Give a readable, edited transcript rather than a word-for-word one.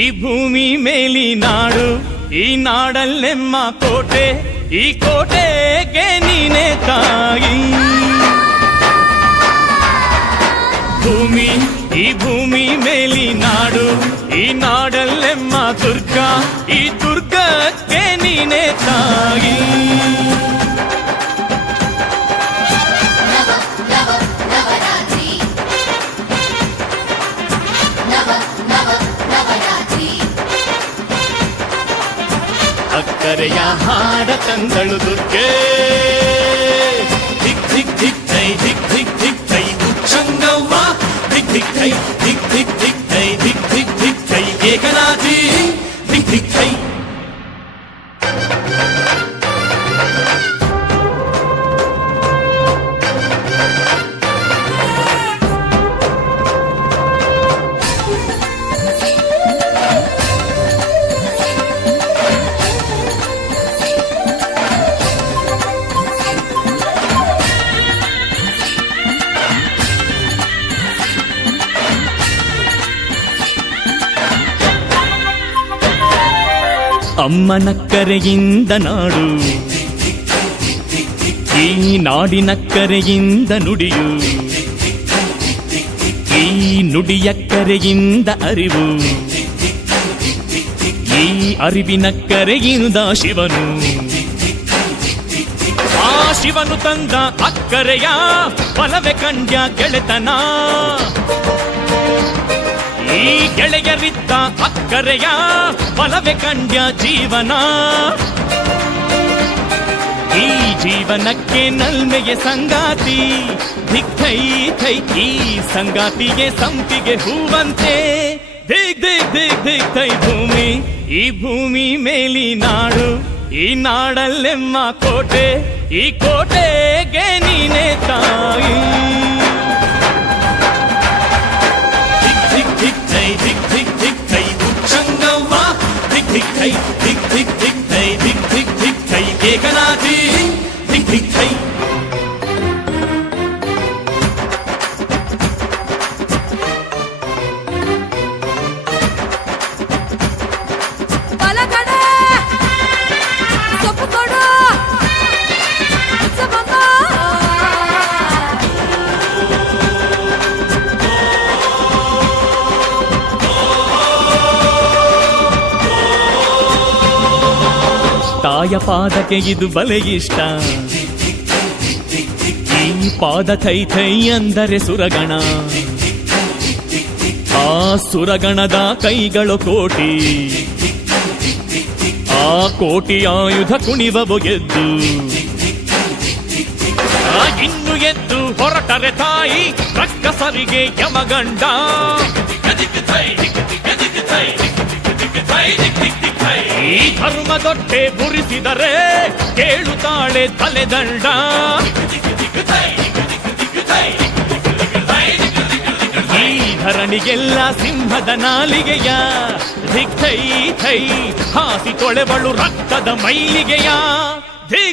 ಈ ಭೂಮಿ ಮೇಲಿ ನಾಡು, ಈ ನಾಡಲ್ಲೆಮ್ಮ ಕೋಟೆ, ಈ ಕೋಟೆಗೆ ನೀನೆ ತಾಯಿ. ಭೂಮಿ, ಈ ಭೂಮಿ ಮೇಲಿ ನಾಡು, ಈ ನಾಡಲ್ಲೆಮ್ಮ ದುರ್ಗ, ಈ ದುರ್ಗಕ್ಕೆ ನೀನೆ ತಾಯಿ. ಅಕ್ಕರೆಯ ಹಾಡ ತಂದಳು ದುರ್ಗೆ, ಧಿಕ್ ಧಿಕ್ ಧಿಕ್ ಥೈ, ಧಿಕ್ ಧಿಕ್ ಧಿಕ್ ಥೈ ಉಚ್ಚಂಗವ್ವ, ಧಿಕ್ ಧಿಕ್ ಥೈ, ಧಿಕ್ ಧಿಕ್ ಧಿಕ್ ಥೈ, ಧಿಕ್ ಧಿಕ್ ಧಿಕ್ ಥೈ ಏಕನಾಥಿ, ಧಿಕ್ ಧಿಕ್ ಥೈ. ಅಮ್ಮನಕ್ಕರೆಯಿಂದ ನಾಡು, ಈ ನಾಡಿನಕ್ಕರೆಯಿಂದ ನುಡಿಯು, ಈ ನುಡಿಯಕ್ಕರೆಯಿಂದ ಅರಿವು, ಈ ಅರಿವಿನಕ್ಕರೆಯಿಂದ ಶಿವನು. ಆ ಶಿವನು ತಂದ ಅಕ್ಕರೆಯ ಬಲವೆ ಕಂಡ್ಯ ಗೆಳೆತನ, ಈ ಗೆಳೆಯರಿದ್ದ ಅಕ್ಕರೆಯ ಬಲವೆ ಕಂಡ್ಯ ಜೀವನ. ಈ ಜೀವನಕ್ಕೆ ನಲ್ಮೆಯ ಸಂಗಾತಿ, ಧಿಕ್ ಥೈ ಥೈ ಈ ಸಂಗಾತಿಗೆ ಸಂಪಿಗೆ ಹೂವಂತೆ, ಧಿಕ್ ಧಿಕ್ ಧಿಕ್ ಧಿಕ್ ಥೈ ಭೂಮಿ, ಈ ಭೂಮಿ ಮೇಲಿ ನಾಡು, ಈ ನಾಡಲ್ಲೆಮ್ಮ ಕೋಟೆ, ಈ ಕೋಟೆಗೆ ನೀನೆ ತಾಯಿ. ಧಿಕ್ ಧಿಕ್ ಧಿಕ್ ಥೈ ಉಚ್ಚಂಗವ್ವ, ಧಿಕ್ ಧಿಕ್ ಥೈ, ಧಿಕ್ ಧಿಕ್ ಧಿಕ್ ಥೈ, ಧಿಕ್ ಧಿಕ್ ಧಿಕ್ ಥೈ ಏಕನಾಥಿ, ಧಿಕ್ ಧಿಕ್ ಥೈ. ತಾಯ ಪಾದಕ್ಕೆ ಇದು ಬಲೆ ಇಷ್ಟ, ಈ ಪಾದ ಥೈ ಥೈ ಅಂದರೆ ಸುರಗಣ, ಆ ಸುರಗಣದ ಕೈಗಳು ಕೋಟಿ, ಆ ಕೋಟಿ ಆಯುಧ ಕುಣಿವವು ಎದ್ದು, ಇನ್ನು ಎದ್ದು ಹೊರಟರೆ ತಾಯಿ ರಕ್ಕಸರಿಗೆ ಯಮಗಂಡ. ಈ ಧರ್ಮದೊಟ್ಟೆ ಬುರಿಸಿದರೆ ಕೇಳುತ್ತಾಳೆ ತಲೆದಂಡ. ಈ ಧರಣಿಗೆಲ್ಲ ಸಿಂಹದ ನಾಲಿಗೆಯ, ಧಿಕ್ ಥೈ ಥೈ ಹಾಸಿ ತೊಳೆವಳು ರಕ್ತದ ಮೈಲಿಗೆಯ, ಧಿಕ್